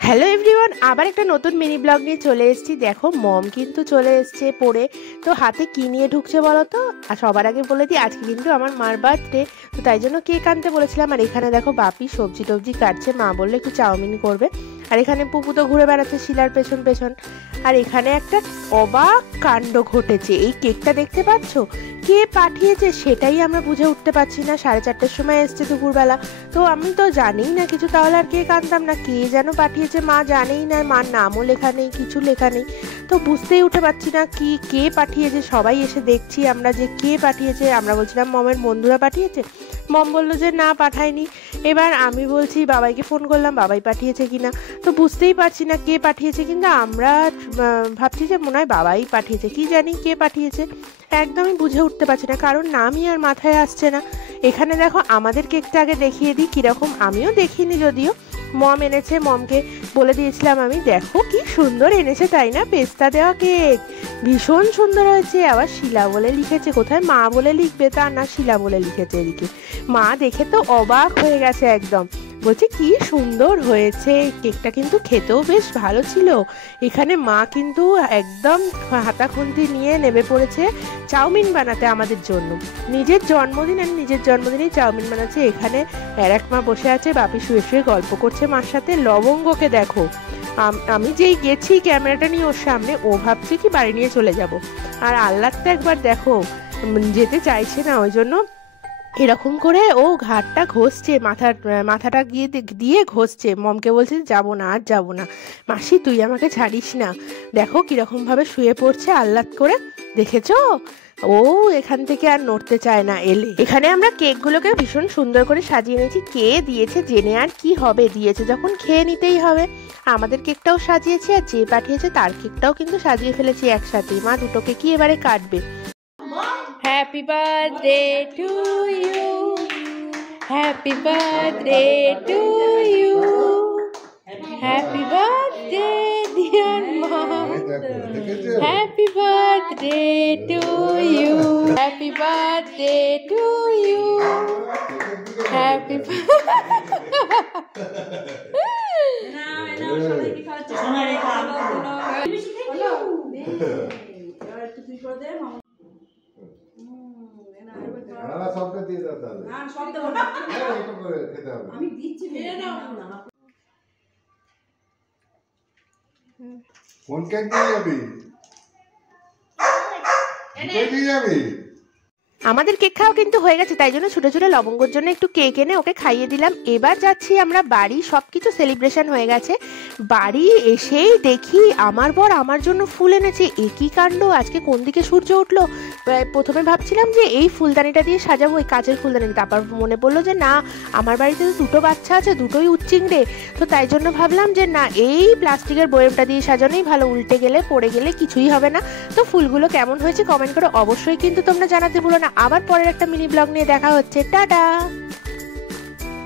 Hello everyone, আবার একটা নতুন মিনি ব্লগ নিয়ে চলে এসেছি। দেখো মম কিন্তু চলে এসছে পড়ে। তো হাতে কি নিয়ে ঢুকছে বলো তো? আর সবার আগে বলে দিই, আজকে কিন্তু আমার মার বার্থডে, তো তাই জন্য কেক আনতে বলেছিলাম। আর এখানে দেখো বাপি সবজি টবজি কাটছে, মা বললে একটু চাউমিন করবে। আর এখানে পুপু তো ঘুরে বেড়াচ্ছে শিলার পেছন পেছন। আর এখানে একটা অবাক কাণ্ড ঘটেছে, এই কেকটা দেখতে পাচ্ছ? কে পাঠিয়েছে সেটাই আমরা বুঝে উঠতে পারছি না। 4:30টার সময় এসছে দুপুরবেলা, তো আমি তো জানিই না কিছু, তাহলে আর কেক আনতাম না। কে যেন পাঠিয়েছে মা জানেই না, মার নামও লেখা নেই, কিছু লেখা নেই, তো বুঝতেই উঠে পাচ্ছি না কি কে পাঠিয়েছে। সবাই এসে দেখছি আমরা যে কে পাঠিয়েছে। আমরা বলছিলাম মমের বন্ধুরা পাঠিয়েছে, মম বললো যে না পাঠায়নি। এবার আমি বলছি বাবাইকে ফোন করলাম, বাবাই পাঠিয়েছে কিনা, তো বুঝতেই পারছি না কে পাঠিয়েছে। কিন্তু আমরা ভাবছি যে মনে হয় বাবাই পাঠিয়েছে, কি জানি কে পাঠিয়েছে, একদমই বুঝে উঠতে পারছি না, কারণ নামই আর মাথায় আসছে না। এখানে দেখো আমাদের কেকটা আগে দেখিয়ে দিই কীরকম, আমিও দেখিনি যদিও। মম এনেছে, মমকে বলে দিয়েছিলাম আমি, দেখো কি সুন্দর এনেছে তাই না, পেস্তা দেওয়া কেক, ভীষণ সুন্দর হয়েছে। আবার শিলা বলে লিখেছে, কোথায় মা বলে লিখবে, তা না শিলা বলে লিখেছে এদিকে। মা দেখে তো অবাক হয়ে গেছে একদম, বলছে কি সুন্দর হয়েছে। কেকটা কিন্তু খেতেও বেশ ভালো ছিল। এখানে মা কিন্তু একদম হাতা খুন্তি নিয়ে নেমে পড়েছে চাউমিন বানাতে আমাদের জন্য। নিজের জন্মদিন আর নিজের জন্মদিনেই চাউমিন বানাচ্ছে। এখানে আর এক মা বসে আছে, বাপি শুয়ে শুয়ে গল্প করছে মার সাথে। লবঙ্গকে দেখো, আমি যেই গেছি ক্যামেরাটা নিয়ে ওর সামনে, ও ভাবছে কি বাড়ি নিয়ে চলে যাব। আর আল্লাহটা একবার দেখো, যেতে চাইছে না, ওই জন্য এরকম করে ও ঘাটটা ঘষছে, মাথাটা গিয়ে দিয়ে ঘষছে। মমকে বলছে যাবো না, আর যাবো না, মাসি তুই আমাকে ছাড়িস না। দেখো কিরকম ভাবে শুয়ে পড়ছে আহ্লাদ করে, দেখেছো? ও এখান থেকে আর নড়তে চায় না এলে। এখানে আমরা কেকগুলোকে ভীষণ সুন্দর করে সাজিয়ে নিয়েছি। কে দিয়েছে জেনে আর কি হবে, দিয়েছে যখন খেয়ে নিতেই হবে। আমাদের কেকটাও সাজিয়েছি, আর যে পাঠিয়েছে তার কেকটাও কিন্তু সাজিয়ে ফেলেছি একসাথে। মা দুটো কেকই এবারে কাটবে। Happy birthday to you. Happy birthday to you. Happy birthday dear mom. Happy birthday to you. Happy birthday to you. Happy কোন কেক দিয়ে যাবি? আমাদের কেক খাওয়া কিন্তু হয়ে গেছে, তাই জন্য ছোটো ছোটো লবঙ্গর জন্য একটু কেক এনে ওকে খাইয়ে দিলাম। এবার যাচ্ছি আমরা বাড়ি, সব কিছু সেলিব্রেশন হয়ে গেছে। বাড়ি এসেই দেখি আমার বর আমার জন্য ফুল এনেছে। একই কাণ্ড, আজকে কোন দিকে সূর্য উঠলো। প্রথমে ভাবছিলাম যে এই ফুলদানিটা দিয়ে সাজাবো, এই কাচের ফুলদানি, তারপর মনে পড়লো যে না, আমার বাড়িতে তো দুটো বাচ্চা আছে, দুটোই উচ্চিংড়ে, তো তাই জন্য ভাবলাম যে না, এই প্লাস্টিকের বয়মটা দিয়ে সাজানোই ভালো, উল্টে গেলে পড়ে গেলে কিছুই হবে না। তো ফুলগুলো কেমন হয়েছে কমেন্ট করে অবশ্যই কিন্তু তোমরা জানাতে ভুলো না। আবার পরের একটা মিনি ব্লগ নিয়ে দেখা হচ্ছে, টাটা।